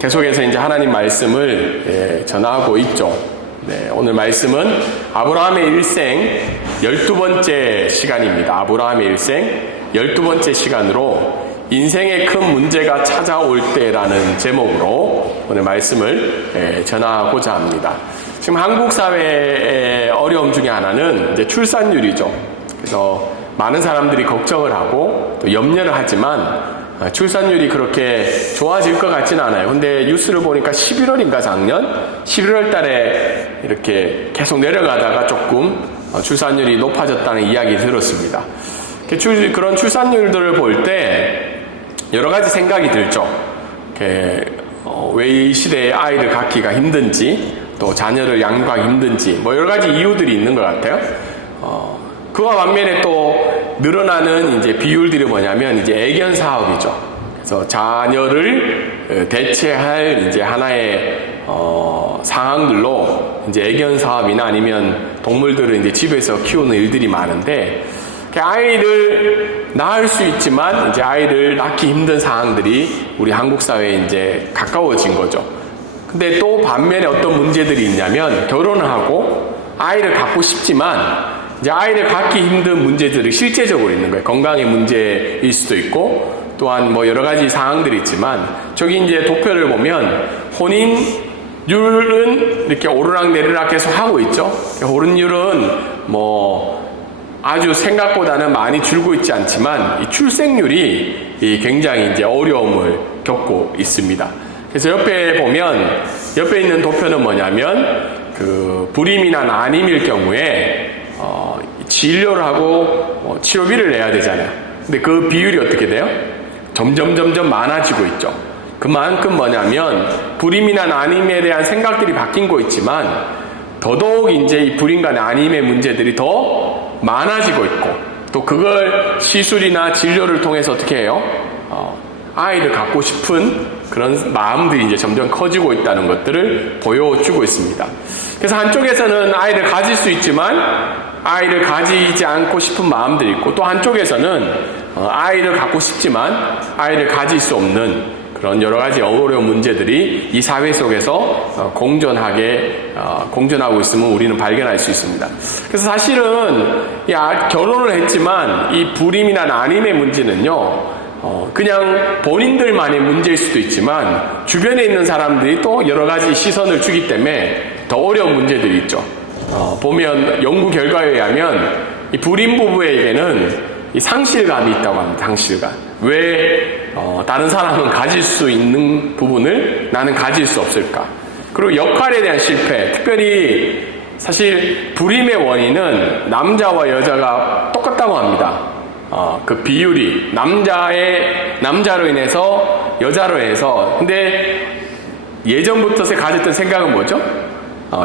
계속해서 이제 하나님 말씀을 전하고 있죠. 네, 오늘 말씀은 아브라함의 일생 12번째 시간입니다. 아브라함의 일생 12번째 시간으로 인생의 큰 문제가 찾아올 때라는 제목으로 오늘 말씀을 전하고자 합니다. 지금 한국 사회의 어려움 중에 하나는 이제 출산율이죠. 그래서 많은 사람들이 걱정을 하고 또 염려를 하지만 출산율이 그렇게 좋아질 것 같지는 않아요. 근데 뉴스를 보니까 11월인가 작년 11월 달에 이렇게 계속 내려가다가 조금 출산율이 높아졌다는 이야기 들었습니다. 그런 출산율들을 볼 때 여러 가지 생각이 들죠. 왜 이 시대에 아이를 갖기가 힘든지, 또 자녀를 양육하기 힘든지, 뭐 여러 가지 이유들이 있는 것 같아요. 그와 반면에 또 늘어나는 이제 비율들이 뭐냐면 이제 애견 사업이죠. 그래서 자녀를 대체할 이제 하나의 상황들로 이제 애견 사업이나 아니면 동물들을 이제 집에서 키우는 일들이 많은데, 아이를 낳을 수 있지만 이제 아이를 낳기 힘든 상황들이 우리 한국 사회에 이제 가까워진 거죠. 근데 또 반면에 어떤 문제들이 있냐면, 결혼을 하고 아이를 갖고 싶지만 이제 아이를 갖기 힘든 문제들이 실제적으로 있는 거예요. 건강의 문제일 수도 있고, 또한 뭐 여러 가지 상황들이 있지만, 저기 이제 도표를 보면 혼인율은 이렇게 오르락내리락 계속 하고 있죠. 혼인율은 뭐 아주 생각보다는 많이 줄고 있지 않지만 이 출생률이 굉장히 이제 어려움을 겪고 있습니다. 그래서 옆에 보면, 옆에 있는 도표는 뭐냐면 불임이나 난임일 경우에 진료를 하고 치료비를 내야 되잖아요. 근데 그 비율이 어떻게 돼요? 점점 많아지고 있죠. 그만큼 뭐냐면 불임이나 난임에 대한 생각들이 바뀐 거 있지만 더더욱 이제 이 불임과 난임의 문제들이 더 많아지고 있고, 또 그걸 시술이나 진료를 통해서 어떻게 해요? 아이를 갖고 싶은 그런 마음들이 이제 점점 커지고 있다는 것들을 보여주고 있습니다. 그래서 한쪽에서는 아이를 가질 수 있지만 아이를 가지지 않고 싶은 마음들이 있고, 또 한쪽에서는 아이를 갖고 싶지만 아이를 가질 수 없는 그런 여러 가지 어려운 문제들이 이 사회 속에서 공존하고 있음을 우리는 발견할 수 있습니다. 그래서 사실은 결혼을 했지만 이 불임이나 난임의 문제는요, 그냥 본인들만의 문제일 수도 있지만 주변에 있는 사람들이 또 여러 가지 시선을 주기 때문에 더 어려운 문제들이 있죠. 보면 연구 결과에 의하면 이 불임 부부에게는 이 상실감이 있다고 합니다. 상실감. 왜 다른 사람은 가질 수 있는 부분을 나는 가질 수 없을까? 그리고 역할에 대한 실패, 특별히 사실 불임의 원인은 남자와 여자가 똑같다고 합니다. 그 비율이 남자로 인해서 여자로 인해서. 근데 예전부터 가졌던 생각은 뭐죠?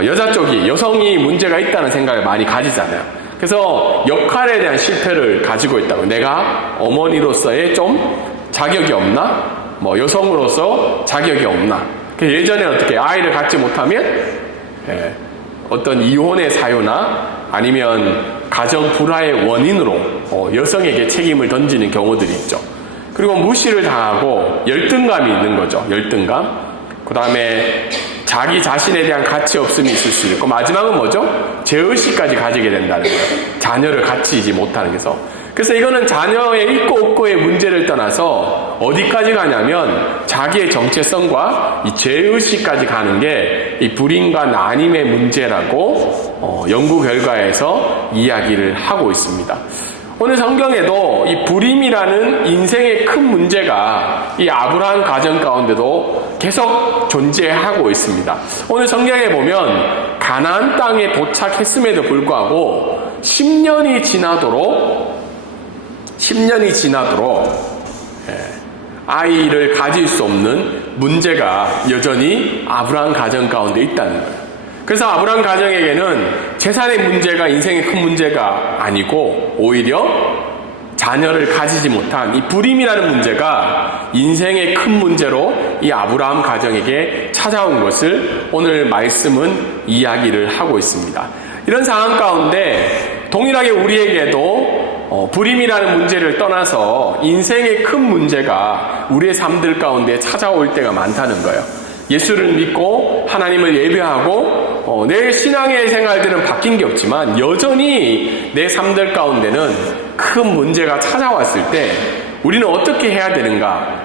여자 쪽이, 여성이 문제가 있다는 생각을 많이 가지잖아요. 그래서 역할에 대한 실패를 가지고 있다고. 내가 어머니로서의 좀 자격이 없나? 뭐 여성으로서 자격이 없나? 예전에 어떻게 아이를 갖지 못하면 어떤 이혼의 사유나 아니면 가정 불화의 원인으로 여성에게 책임을 던지는 경우들이 있죠. 그리고 무시를 당하고 열등감이 있는 거죠. 열등감. 그 다음에 자기 자신에 대한 가치 없음이 있을 수 있고, 마지막은 뭐죠? 죄의식까지 가지게 된다는 거예요. 자녀를 갖추지 못하는 게서. 그래서 이거는 자녀의 있고 없고의 문제를 떠나서 어디까지 가냐면 자기의 정체성과 이 죄의식까지 가는 게 이 불임과 난임의 문제라고 연구 결과에서 이야기를 하고 있습니다. 오늘 성경에도 이 불임이라는 인생의 큰 문제가 이 아브라함 가정 가운데도 계속 존재하고 있습니다. 오늘 성경에 보면 가나안 땅에 도착했음에도 불구하고 10년이 지나도록 아이를 가질 수 없는 문제가 여전히 아브라함 가정 가운데 있다는 거예요. 그래서 아브라함 가정에게는 재산의 문제가 인생의 큰 문제가 아니고 오히려 자녀를 가지지 못한 이 불임이라는 문제가 인생의 큰 문제로 이 아브라함 가정에게 찾아온 것을 오늘 말씀은 이야기를 하고 있습니다. 이런 상황 가운데 동일하게 우리에게도 불임이라는 문제를 떠나서 인생의 큰 문제가 우리의 삶들 가운데 찾아올 때가 많다는 거예요. 예수를 믿고 하나님을 예배하고 내 신앙의 생활들은 바뀐 게 없지만 여전히 내 삶들 가운데는 큰 문제가 찾아왔을 때 우리는 어떻게 해야 되는가?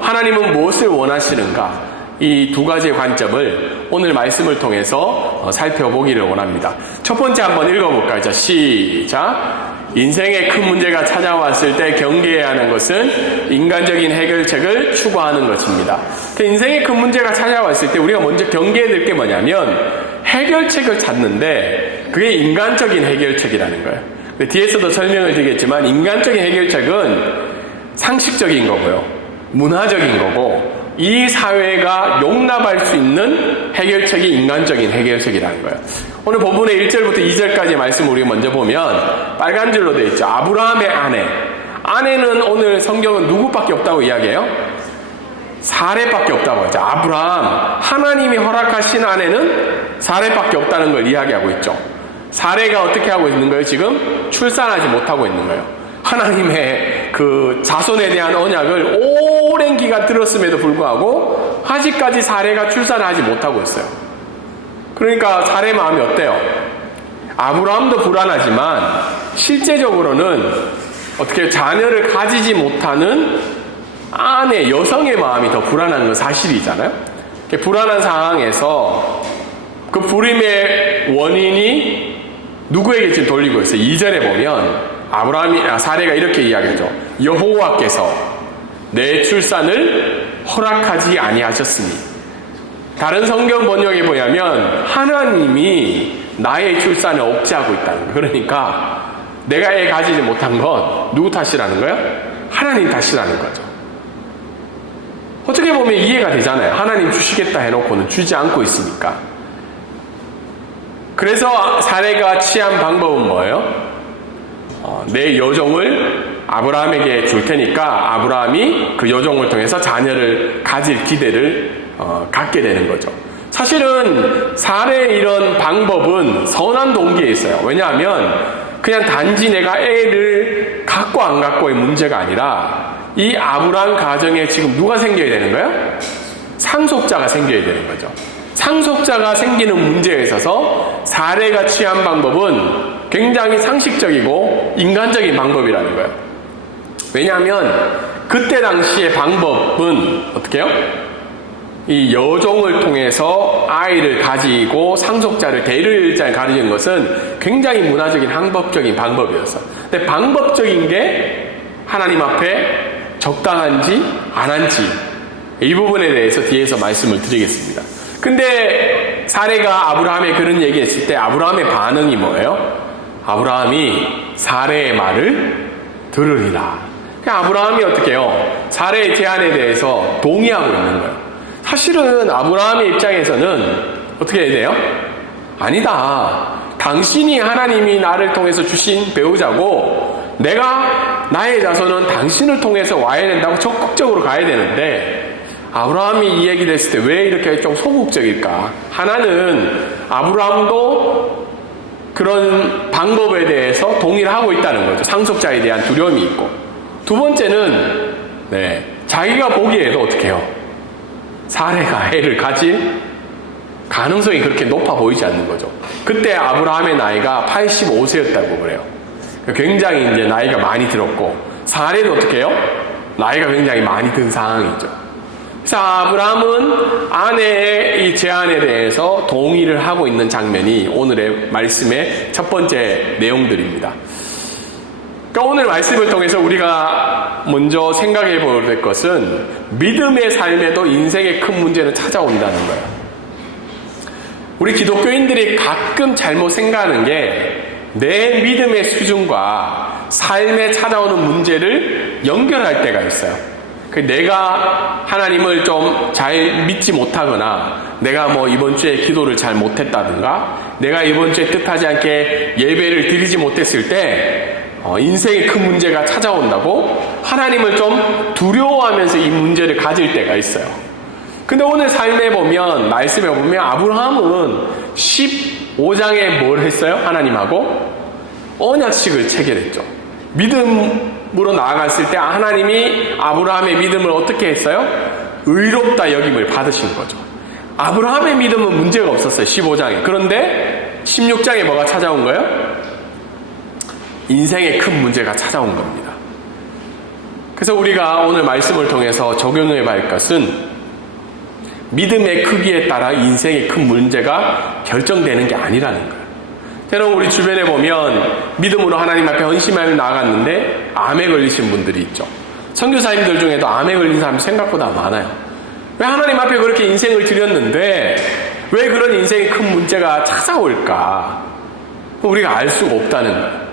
하나님은 무엇을 원하시는가? 이 두 가지의 관점을 오늘 말씀을 통해서 살펴보기를 원합니다. 첫 번째 한번 읽어볼까요? 자, 시작. 인생에 큰 문제가 찾아왔을 때 경계해야 하는 것은 인간적인 해결책을 추구하는 것입니다. 인생에 큰 문제가 찾아왔을 때 우리가 먼저 경계해야 될 게 뭐냐면 해결책을 찾는데 그게 인간적인 해결책이라는 거예요. 뒤에서도 설명을 드리겠지만 인간적인 해결책은 상식적인 거고요. 문화적인 거고 이 사회가 용납할 수 있는 해결책이 인간적인 해결책이라는 거예요. 오늘 본문의 1절부터 2절까지 말씀을 우리가 먼저 보면 빨간 줄로 되어 있죠. 아브라함의 아내. 아내는 오늘 성경은 누구밖에 없다고 이야기해요? 사레밖에 없다고 하죠. 아브라함. 하나님이 허락하신 아내는 사레밖에 없다는 걸 이야기하고 있죠. 사레가 어떻게 하고 있는 거예요? 지금 출산하지 못하고 있는 거예요. 하나님의 그 자손에 대한 언약을 오랜 기간 들었음에도 불구하고 아직까지 사레가 출산하지 못하고 있어요. 그러니까 사레 마음이 어때요? 아브라함도 불안하지만 실제적으로는 어떻게 자녀를 가지지 못하는 아내, 여성의 마음이 더 불안한 건 사실이잖아요. 불안한 상황에서 그 불임의 원인이 누구에게 지금 돌리고 있어요? 2절에 보면 사레가 이렇게 이야기하죠. 여호와께서 내 출산을 허락하지 아니하셨으니. 다른 성경 번역에 보면 하나님이 나의 출산을 억제하고 있다는 거예요. 그러니까 내가 애 가지지 못한 건 누구 탓이라는 거예요? 하나님 탓이라는 거죠. 어떻게 보면 이해가 되잖아요. 하나님 주시겠다 해놓고는 주지 않고 있으니까. 그래서 사레가 취한 방법은 뭐예요? 내 여종을 아브라함에게 줄 테니까 아브라함이 그 여종을 통해서 자녀를 가질 기대를 갖게 되는 거죠. 사실은 사례의 이런 방법은 선한 동기에 있어요. 왜냐하면 그냥 단지 내가 애를 갖고 안 갖고의 문제가 아니라 이 아브라함 가정에 지금 누가 생겨야 되는 거예요? 상속자가 생겨야 되는 거죠. 상속자가 생기는 문제에 있어서 사례가 취한 방법은 굉장히 상식적이고 인간적인 방법이라는 거예요. 왜냐하면 그때 당시의 방법은 어떻게 해요? 이 여종을 통해서 아이를 가지고 상속자를 대리자를 가리는 것은 굉장히 문화적인 항법적인 방법이었어. 근데 방법적인 게 하나님 앞에 적당한지 안 한지 이 부분에 대해서 뒤에서 말씀을 드리겠습니다. 근데 사레가 아브라함에 그런 얘기했을 때 아브라함의 반응이 뭐예요? 아브라함이 사레의 말을 들으리라. 그러니까 아브라함이 어떻게 해요? 사레의 제안에 대해서 동의하고 있는 거예요. 사실은 아브라함의 입장에서는 어떻게 해야 돼요? 아니다. 당신이 하나님이 나를 통해서 주신 배우자고 내가 나의 자손은 당신을 통해서 와야 된다고 적극적으로 가야 되는데 아브라함이 이 얘기를 했을 때 왜 이렇게 좀 소극적일까? 하나는 아브라함도 그런 방법에 대해서 동의를 하고 있다는 거죠. 상속자에 대한 두려움이 있고. 두 번째는 자기가 보기에도 어떻게 해요? 사레가 애를 가질 가능성이 그렇게 높아 보이지 않는 거죠. 그때 아브라함의 나이가 85세였다고 그래요. 굉장히 이제 나이가 많이 들었고 사레도 어떻게 해요? 나이가 굉장히 많이 든 상황이죠. 그래서 아브라함은 아내의 이 제안에 대해서 동의를 하고 있는 장면이 오늘의 말씀의 첫 번째 내용들입니다. 그러니까 오늘 말씀을 통해서 우리가 먼저 생각해 볼 될 것은 믿음의 삶에도 인생의 큰 문제는 찾아온다는 거예요. 우리 기독교인들이 가끔 잘못 생각하는 게 내 믿음의 수준과 삶에 찾아오는 문제를 연결할 때가 있어요. 내가 하나님을 좀 잘 믿지 못하거나 내가 이번 주에 기도를 잘 못했다든가 내가 이번 주에 뜻하지 않게 예배를 드리지 못했을 때 인생의 큰 문제가 찾아온다고 하나님을 좀 두려워하면서 이 문제를 가질 때가 있어요. 근데 오늘 삶에 보면 말씀에 보면 아브라함은 15장에 뭘 했어요? 하나님하고 언약식을 체결했죠. 믿음으로 나아갔을 때 하나님이 아브라함의 믿음을 어떻게 했어요? 의롭다 여김을 받으신 거죠. 아브라함의 믿음은 문제가 없었어요. 15장에. 그런데 16장에 뭐가 찾아온 거예요? 인생의 큰 문제가 찾아온 겁니다. 그래서 우리가 오늘 말씀을 통해서 적용해 볼 것은 믿음의 크기에 따라 인생의 큰 문제가 결정되는 게 아니라는 거예요. 때론 우리 주변에 보면 믿음으로 하나님 앞에 헌신하며 나아갔는데 암에 걸리신 분들이 있죠. 선교사님들 중에도 암에 걸린 사람이 생각보다 많아요. 왜 하나님 앞에 그렇게 인생을 드렸는데 왜 그런 인생의 큰 문제가 찾아올까? 우리가 알 수가 없다는 거예요.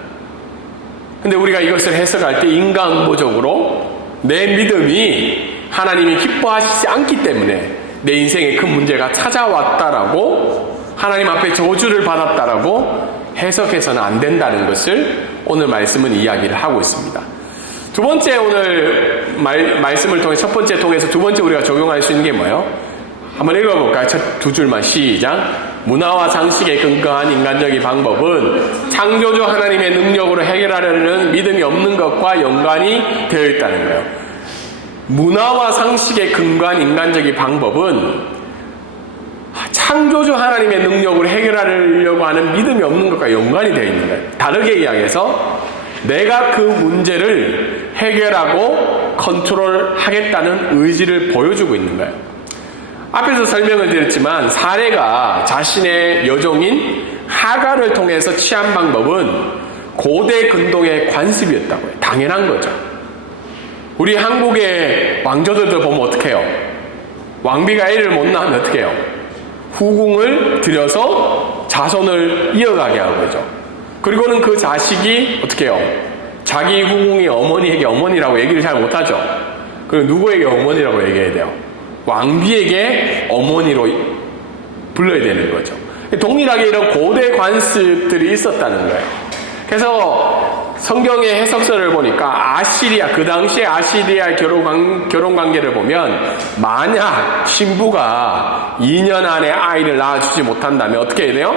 근데 우리가 이것을 해석할 때 인간응보적으로 내 믿음이 하나님이 기뻐하시지 않기 때문에 내 인생에 큰 문제가 찾아왔다라고 하나님 앞에 저주를 받았다라고 해석해서는 안 된다는 것을 오늘 말씀은 이야기를 하고 있습니다. 두 번째 오늘 말씀을 통해 첫 번째 통해서 두 번째 우리가 적용할 수 있는 게 뭐예요? 한번 읽어볼까요? 두 줄만 시작. 문화와 상식에 근거한 인간적인 방법은 창조주 하나님의 능력으로 해결하려는 믿음이 없는 것과 연관이 되어 있다는 거예요. 문화와 상식에 근거한 인간적인 방법은 창조주 하나님의 능력으로 해결하려고 하는 믿음이 없는 것과 연관이 되어 있는 거예요. 다르게 이야기해서 내가 그 문제를 해결하고 컨트롤하겠다는 의지를 보여주고 있는 거예요. 앞에서 설명을 드렸지만 사레가 자신의 여종인 하갈을 통해서 취한 방법은 고대 근동의 관습이었다고 해요. 당연한 거죠. 우리 한국의 왕조들도 보면 어떻게 해요? 왕비가 애를 못 낳으면 어떻게 해요? 후궁을 들여서 자손을 이어가게 하는 거죠. 그리고는 그 자식이 어떻게 해요? 자기 후궁이 어머니에게 어머니라고 얘기를 잘 못하죠. 그리고 누구에게 어머니라고 얘기해야 돼요? 왕비에게 어머니로 불러야 되는 거죠. 동일하게 이런 고대 관습들이 있었다는 거예요. 그래서 성경의 해석서를 보니까 아시리아, 그 당시에 아시리아의 결혼 관계를 보면 만약 신부가 2년 안에 아이를 낳아주지 못한다면 어떻게 해야 돼요?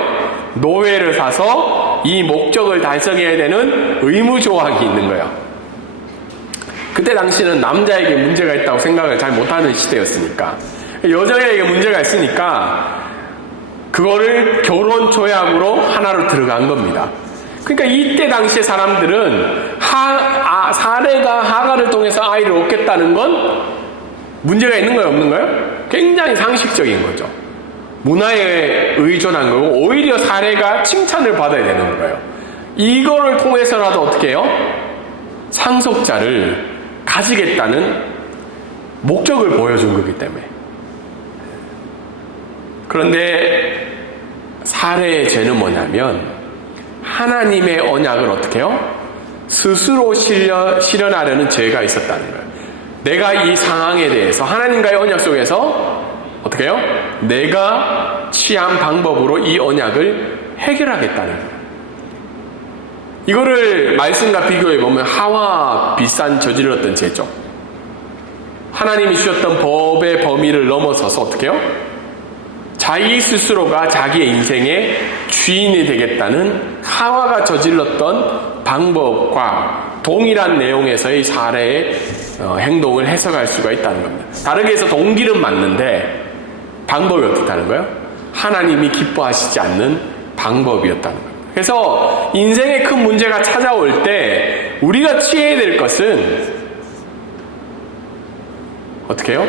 노예를 사서 이 목적을 달성해야 되는 의무 조항이 있는 거예요. 그때 당시는 남자에게 문제가 있다고 생각을 잘 못하는 시대였으니까 여자에게 문제가 있으니까 그거를 결혼 조약으로 하나로 들어간 겁니다. 그러니까 이때 당시의 사람들은 사레가 하갈을 통해서 아이를 얻겠다는 건 문제가 있는 거예요, 없는 거예요? 굉장히 상식적인 거죠. 문화에 의존한 거고 오히려 사레가 칭찬을 받아야 되는 거예요. 이거를 통해서라도 어떻게 해요? 상속자를 가지겠다는 목적을 보여준 거기 때문에. 그런데 사레의 죄는 뭐냐면 하나님의 언약을 어떻게 해요? 스스로 실현하려는 죄가 있었다는 거예요. 내가 이 상황에 대해서 하나님과의 언약 속에서 어떻게 해요? 내가 취한 방법으로 이 언약을 해결하겠다는 거예요. 이거를 말씀과 비교해보면 하와 비슷한 저질렀던 죄죠. 하나님이 주셨던 법의 범위를 넘어서서 어떻게 해요? 자기 스스로가 자기의 인생의 주인이 되겠다는 하와가 저질렀던 방법과 동일한 내용에서의 사례의 행동을 해석할 수가 있다는 겁니다. 다르게 해서 동기는 맞는데 방법이 어떻다는 거예요? 하나님이 기뻐하시지 않는 방법이었다는 거예요. 그래서 인생의 큰 문제가 찾아올 때 우리가 취해야 될 것은 어떻게 해요?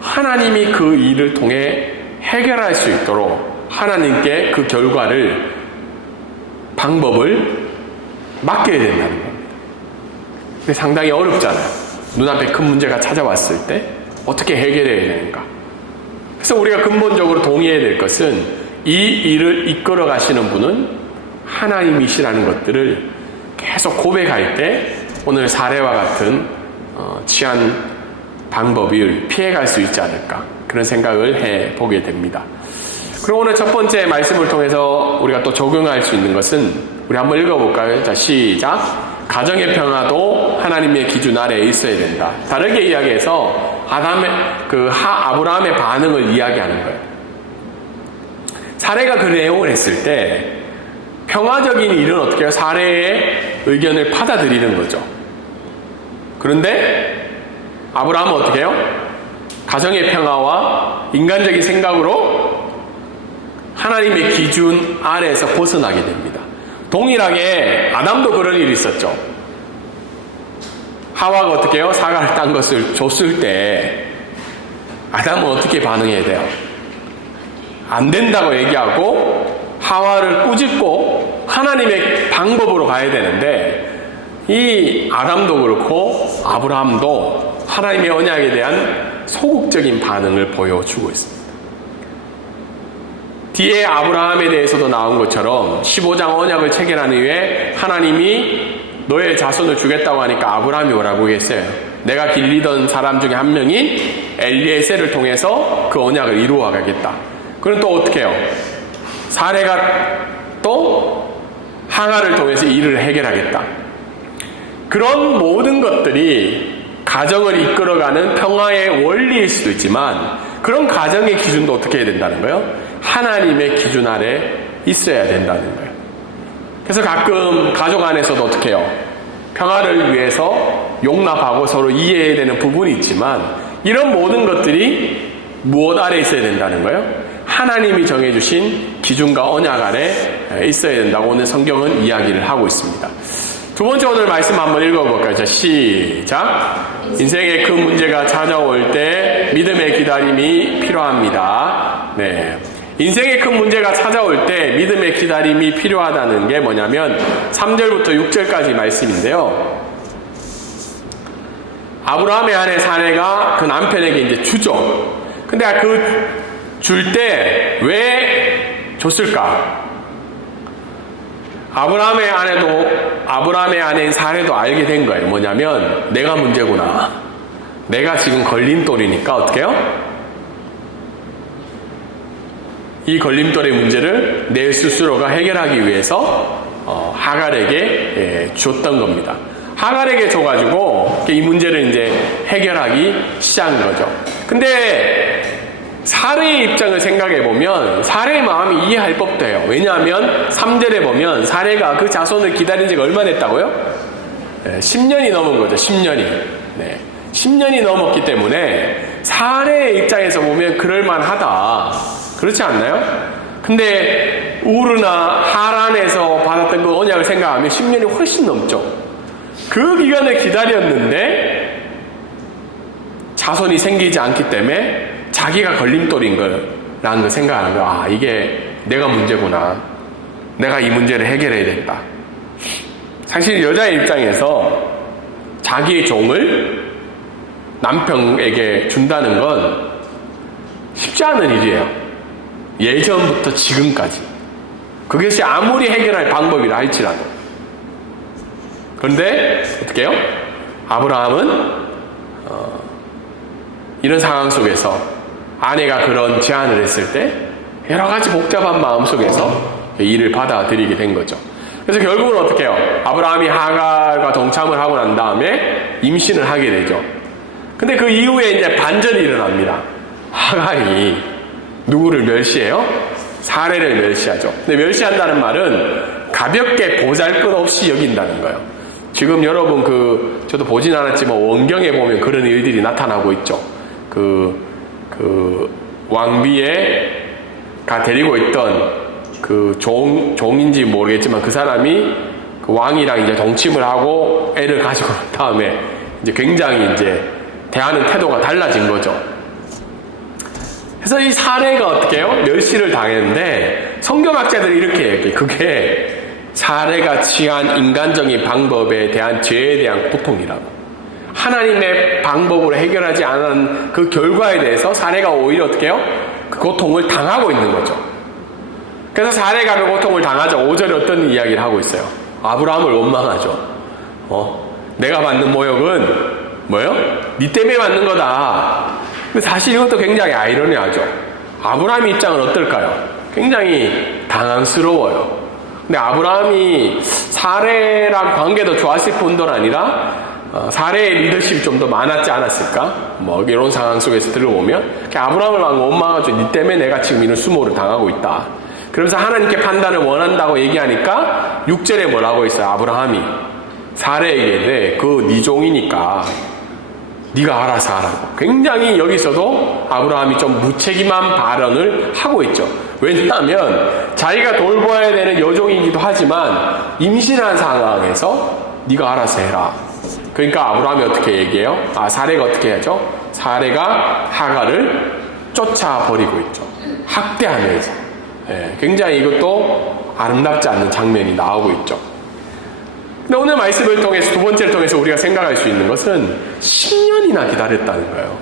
하나님이 그 일을 통해 해결할 수 있도록 하나님께 그 결과를 방법을 맡겨야 된다는 겁니다. 근데 상당히 어렵잖아요. 눈앞에 큰 문제가 찾아왔을 때 어떻게 해결해야 되는가. 그래서 우리가 근본적으로 동의해야 될 것은 이 일을 이끌어 가시는 분은 하나님이시라는 것들을 계속 고백할 때 오늘 사례와 같은 취한 방법을 피해갈 수 있지 않을까 그런 생각을 해보게 됩니다. 그리고 오늘 첫 번째 말씀을 통해서 우리가 또 적용할 수 있는 것은 우리 한번 읽어볼까요? 자, 시작. 가정의 평화도 하나님의 기준 아래에 있어야 된다. 다르게 이야기해서 아브라함의 반응을 이야기하는 거예요. 사례가 그 내용을 했을 때 평화적인 일은 어떻게 해요? 사례의 의견을 받아들이는 거죠. 그런데 아브라함은 어떻게 해요? 가정의 평화와 인간적인 생각으로 하나님의 기준 아래에서 벗어나게 됩니다. 동일하게 아담도 그런 일이 있었죠. 하와가 어떻게 해요? 사과를 딴 것을 줬을 때 아담은 어떻게 반응해야 돼요? 안 된다고 얘기하고 하와를 꾸짖고 하나님의 방법으로 가야 되는데 이 아담도 그렇고 아브라함도 하나님의 언약에 대한 소극적인 반응을 보여주고 있습니다. 뒤에 아브라함에 대해서도 나온 것처럼 15장 언약을 체결한 이후에 하나님이 너의 자손을 주겠다고 하니까 아브라함이 뭐라고 했어요? 내가 길리던 사람 중에 한 명인 엘리에셀을 통해서 그 언약을 이루어 가겠다. 그럼 또 어떻게 해요? 사레가 또 하가를 통해서 일을 해결하겠다. 그런 모든 것들이 가정을 이끌어가는 평화의 원리일 수도 있지만 그런 가정의 기준도 어떻게 해야 된다는 거예요? 하나님의 기준 아래 있어야 된다는 거예요. 그래서 가끔 가족 안에서도 어떻게 해요? 평화를 위해서 용납하고 서로 이해해야 되는 부분이 있지만 이런 모든 것들이 무엇 아래 있어야 된다는 거예요? 하나님이 정해주신 기준과 언약 아래 있어야 된다고 오늘 성경은 이야기를 하고 있습니다. 두 번째 오늘 말씀 한번 읽어볼까요? 자, 시작. 인생의 큰 문제가 찾아올 때 믿음의 기다림이 필요합니다. 네. 인생의 큰 문제가 찾아올 때 믿음의 기다림이 필요하다는 게 뭐냐면 3절부터 6절까지 말씀인데요. 아브라함의 아내 사레가 그 남편에게 이제 주죠. 근데 그 줄 때 왜 줬을까? 아브라함의 아내인 사레도 알게 된 거예요. 뭐냐면 내가 문제구나. 내가 지금 걸림돌이니까 어떻게 해요? 이 걸림돌의 문제를 내 스스로가 해결하기 위해서 하갈에게 줬던 겁니다. 하갈에게 줘가지고 이 문제를 이제 해결하기 시작한 거죠. 근데 사레의 입장을 생각해 보면 사레의 마음이 이해할 법도 해요. 왜냐하면 3절에 보면 사레가 그 자손을 기다린 지가 얼마 됐다고요? 10년이 넘은 거죠. 10년이. 네. 10년이 넘었기 때문에 사레의 입장에서 보면 그럴만하다. 그렇지 않나요? 근데 우르나 하란에서 받았던 그 언약을 생각하면 10년이 훨씬 넘죠. 그 기간을 기다렸는데 자손이 생기지 않기 때문에 자기가 걸림돌인 거라는 걸 생각하는 거야. 아, 이게 내가 문제구나. 내가 이 문제를 해결해야 된다. 사실 여자의 입장에서 자기의 종을 남편에게 준다는 건 쉽지 않은 일이에요. 예전부터 지금까지. 그것이 아무리 해결할 방법이라 할지라도. 그런데 어떻게 해요? 아브라함은 이런 상황 속에서 아내가 그런 제안을 했을 때 여러 가지 복잡한 마음 속에서 일을 받아들이게 된 거죠. 그래서 결국은 어떻게 해요? 아브라함이 하갈과 동참을 하고 난 다음에 임신을 하게 되죠. 근데 그 이후에 이제 반전이 일어납니다. 하갈이 누구를 멸시해요? 사레를 멸시하죠. 근데 멸시한다는 말은 가볍게 보잘것없이 여긴다는 거예요. 지금 여러분 저도 보진 않았지만 원경에 보면 그런 일들이 나타나고 있죠. 왕비가 데리고 있던 종인지 모르겠지만 그 사람이 그 왕이랑 이제 동침을 하고 애를 가지고 난 다음에 이제 굉장히 이제 대하는 태도가 달라진 거죠. 그래서 이 사례가 어떻게 해요? 멸시를 당했는데 성경학자들이 이렇게 얘기해요. 그게 사례가 취한 인간적인 방법에 대한 죄에 대한 고통이라고. 하나님의 방법으로 해결하지 않은 그 결과에 대해서 사례가 오히려 어떻게 해요? 그 고통을 당하고 있는 거죠. 그래서 사례가 그 고통을 당하자 5절에 어떤 이야기를 하고 있어요? 아브라함을 원망하죠. 내가 받는 모욕은 뭐예요? 네 때문에 받는 거다. 근데 사실 이것도 굉장히 아이러니하죠. 아브라함 입장은 어떨까요? 굉장히 당황스러워요. 근데 아브라함이 사례랑 관계도 좋았을 뿐도 아니라 사례의 리더십이 좀 더 많았지 않았을까? 이런 상황 속에서 들어보면 아브라함을 원망하죠. 네 때문에 내가 지금 이런 수모를 당하고 있다. 그러면서 하나님께 판단을 원한다고 얘기하니까 6절에 뭐라고 있어요? 아브라함이 사례에게 네 종이니까 네가 알아서 하라고. 굉장히 여기서도 아브라함이 좀 무책임한 발언을 하고 있죠. 왜냐하면 자기가 돌봐야 되는 여종이기도 하지만 임신한 상황에서 네가 알아서 해라. 그러니까 아브라함이 어떻게 얘기해요? 사레가 어떻게 해야죠? 사레가 하갈을 쫓아버리고 있죠. 학대하면서. 굉장히 이것도 아름답지 않은 장면이 나오고 있죠. 근데 오늘 말씀을 통해서 두 번째를 통해서 우리가 생각할 수 있는 것은 10년이나 기다렸다는 거예요.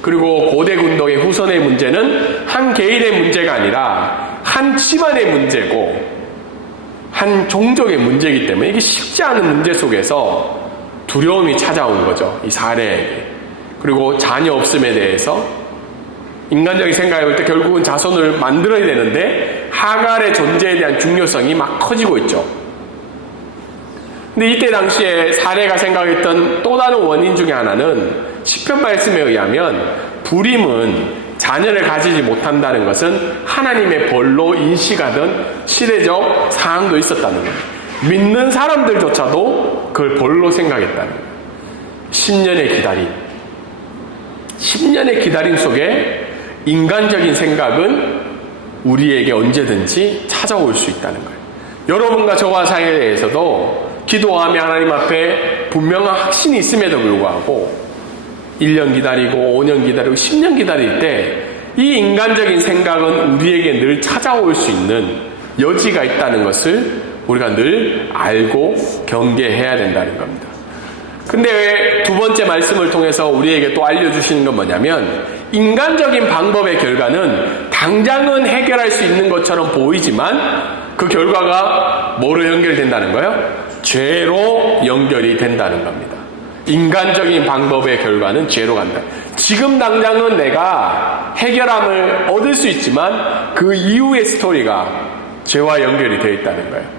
그리고 고대 군동의 후손의 문제는 한 개인의 문제가 아니라 한 집안의 문제고 한 종족의 문제이기 때문에 이게 쉽지 않은 문제 속에서 두려움이 찾아온 거죠. 이 사례에게. 그리고 자녀 없음에 대해서 인간적인 생각해 볼 때 결국은 자손을 만들어야 되는데 하갈의 존재에 대한 중요성이 막 커지고 있죠. 근데 이때 당시에 사례가 생각했던 또 다른 원인 중에 하나는 시편 말씀에 의하면 불임은 자녀를 가지지 못한다는 것은 하나님의 벌로 인식하던 시대적 상황도 있었다는 거예요. 믿는 사람들조차도 그걸 벌로 생각했다는 거예요. 10년의 기다림 속에 인간적인 생각은 우리에게 언제든지 찾아올 수 있다는 거예요. 여러분과 저와 사이에서도 기도하며 하나님 앞에 분명한 확신이 있음에도 불구하고 1년 기다리고 5년 기다리고 10년 기다릴 때 이 인간적인 생각은 우리에게 늘 찾아올 수 있는 여지가 있다는 것을 우리가 늘 알고 경계해야 된다는 겁니다. 근데 왜 두 번째 말씀을 통해서 우리에게 또 알려주시는 건 뭐냐면 인간적인 방법의 결과는 당장은 해결할 수 있는 것처럼 보이지만 그 결과가 뭐로 연결된다는 거예요? 죄로 연결이 된다는 겁니다. 인간적인 방법의 결과는 죄로 간다. 지금 당장은 내가 해결함을 얻을 수 있지만 그 이후의 스토리가 죄와 연결이 되어 있다는 거예요.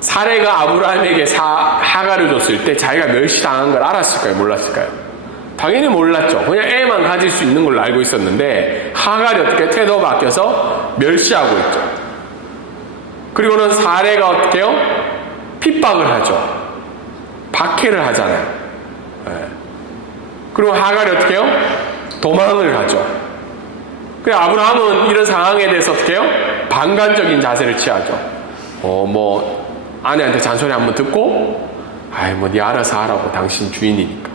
사레가 아브라함에게 하갈을 줬을 때 자기가 멸시당한 걸 알았을까요? 몰랐을까요? 당연히 몰랐죠. 그냥 애만 가질 수 있는 걸로 알고 있었는데 하갈이 어떻게 태도가 바뀌어서 멸시하고 있죠. 그리고는 사레가 어떻게 해요? 핍박을 하죠. 박해를 하잖아요. 그리고 하갈이 어떻게 해요? 도망을 가죠. 그래서 아브라함은 이런 상황에 대해서 어떻게 해요? 방관적인 자세를 취하죠. 아내한테 잔소리 한번 듣고 네 알아서 하라고, 당신 주인이니까.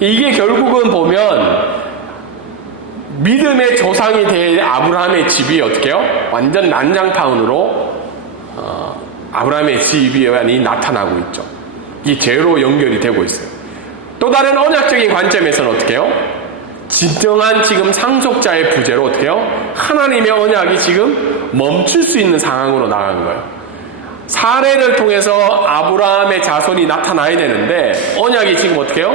이게 결국은 보면 믿음의 조상이 된 아브라함의 집이 어떻게 해요? 완전 난장판으로 아브라함의 집이 나타나고 있죠. 이 죄로 연결이 되고 있어요. 또 다른 언약적인 관점에서는 어떻게 해요? 진정한 지금 상속자의 부재로 어떻게 해요? 하나님의 언약이 지금 멈출 수 있는 상황으로 나간 거예요. 사례를 통해서 아브라함의 자손이 나타나야 되는데 언약이 지금 어떻게 해요?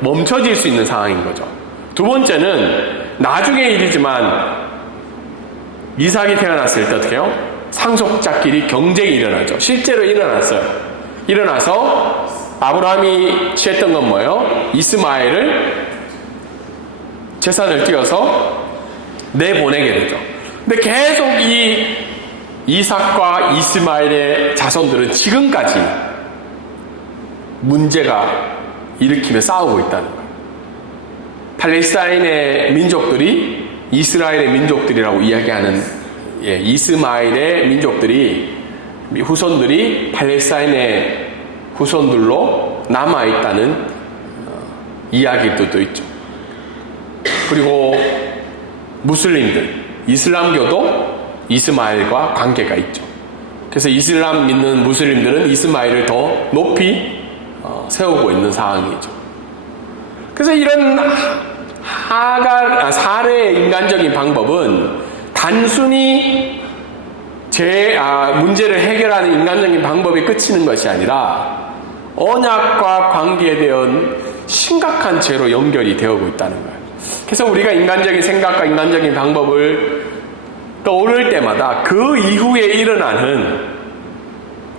멈춰질 수 있는 상황인 거죠. 두 번째는 나중의 일이지만 이삭이 태어났을 때 어떻게 해요? 상속자끼리 경쟁이 일어나죠. 실제로 일어났어요. 일어나서 아브라함이 취했던 건 뭐예요? 이스마엘을 재산을 띄어서 내보내게 되죠. 근데 계속 이 이삭과 이스마엘의 자손들은 지금까지 문제가 일으키며 싸우고 있다는 거예요. 팔레스타인의 민족들이 이스라엘의 민족들이라고 이야기하는 이스마엘의 민족들이 후손들이 팔레스타인의 후손들로 남아있다는 이야기들도 있죠. 그리고 무슬림들, 이슬람교도 이스마엘과 관계가 있죠. 그래서 이슬람 믿는 무슬림들은 이스마엘을 더 높이 세우고 있는 상황이죠. 그래서 이런 사례의 인간적인 방법은 단순히 문제를 해결하는 인간적인 방법에 그치는 것이 아니라 언약과 관계에 대한 심각한 죄로 연결이 되어오고 있다는 거예요. 그래서 우리가 인간적인 생각과 인간적인 방법을 떠오를 때마다 그 이후에 일어나는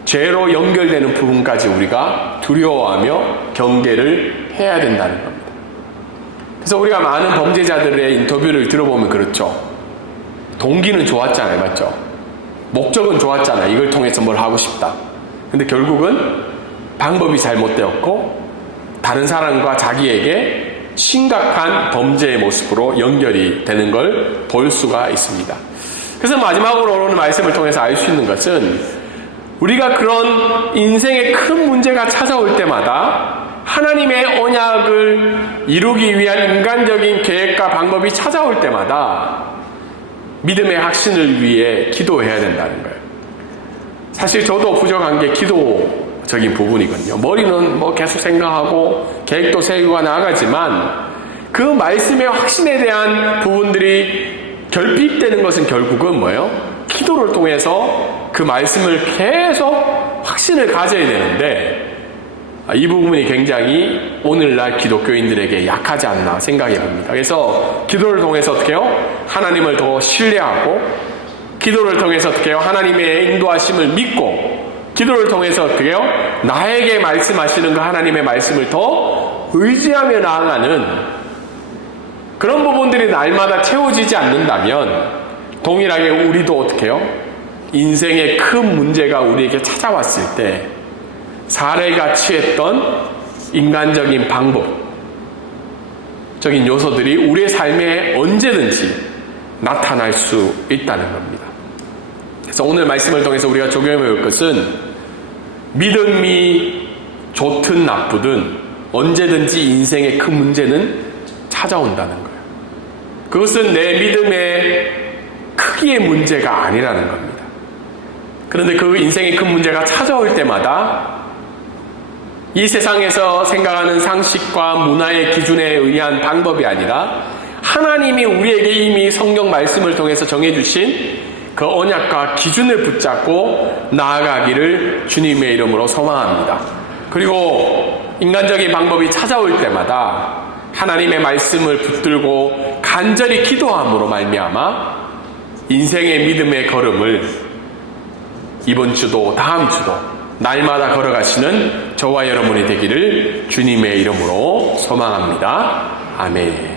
죄로 연결되는 부분까지 우리가 두려워하며 경계를 해야 된다는 겁니다. 그래서 우리가 많은 범죄자들의 인터뷰를 들어보면 그렇죠. 동기는 좋았잖아요. 맞죠? 목적은 좋았잖아요. 이걸 통해서 뭘 하고 싶다. 근데 결국은 방법이 잘못되었고 다른 사람과 자기에게 심각한 범죄의 모습으로 연결이 되는 걸 볼 수가 있습니다. 그래서 마지막으로 오늘 말씀을 통해서 알 수 있는 것은 우리가 그런 인생의 큰 문제가 찾아올 때마다 하나님의 언약을 이루기 위한 인간적인 계획과 방법이 찾아올 때마다 믿음의 확신을 위해 기도해야 된다는 거예요. 사실 저도 부족한 게 기도적인 부분이거든요. 머리는 뭐 계속 생각하고 계획도 세우고 나아가지만 그 말씀의 확신에 대한 부분들이 결핍되는 것은 결국은 뭐예요? 기도를 통해서 그 말씀을 계속 확신을 가져야 되는데 이 부분이 굉장히 오늘날 기독교인들에게 약하지 않나 생각해 봅니다. 그래서 기도를 통해서 어떻게 해요? 하나님을 더 신뢰하고, 기도를 통해서 어떻게 해요? 하나님의 인도하심을 믿고, 기도를 통해서 어떻게 해요? 나에게 말씀하시는 그 하나님의 말씀을 더 의지하며 나아가는 그런 부분들이 날마다 채워지지 않는다면 동일하게 우리도 어떻게 해요? 인생의 큰 문제가 우리에게 찾아왔을 때 사례가 취했던 인간적인 방법적인 요소들이 우리의 삶에 언제든지 나타날 수 있다는 겁니다. 그래서 오늘 말씀을 통해서 우리가 적용해 볼 것은 믿음이 좋든 나쁘든 언제든지 인생의 큰 문제는 찾아온다는 거예요. 그것은 내 믿음의 크기의 문제가 아니라는 겁니다. 그런데 그 인생의 큰 문제가 찾아올 때마다 이 세상에서 생각하는 상식과 문화의 기준에 의한 방법이 아니라 하나님이 우리에게 이미 성경 말씀을 통해서 정해주신 그 언약과 기준을 붙잡고 나아가기를 주님의 이름으로 소망합니다. 그리고 인간적인 방법이 찾아올 때마다 하나님의 말씀을 붙들고 간절히 기도함으로 말미암아 인생의 믿음의 걸음을 이번 주도 다음 주도 날마다 걸어가시는 저와 여러분이 되기를 주님의 이름으로 소망합니다. 아멘.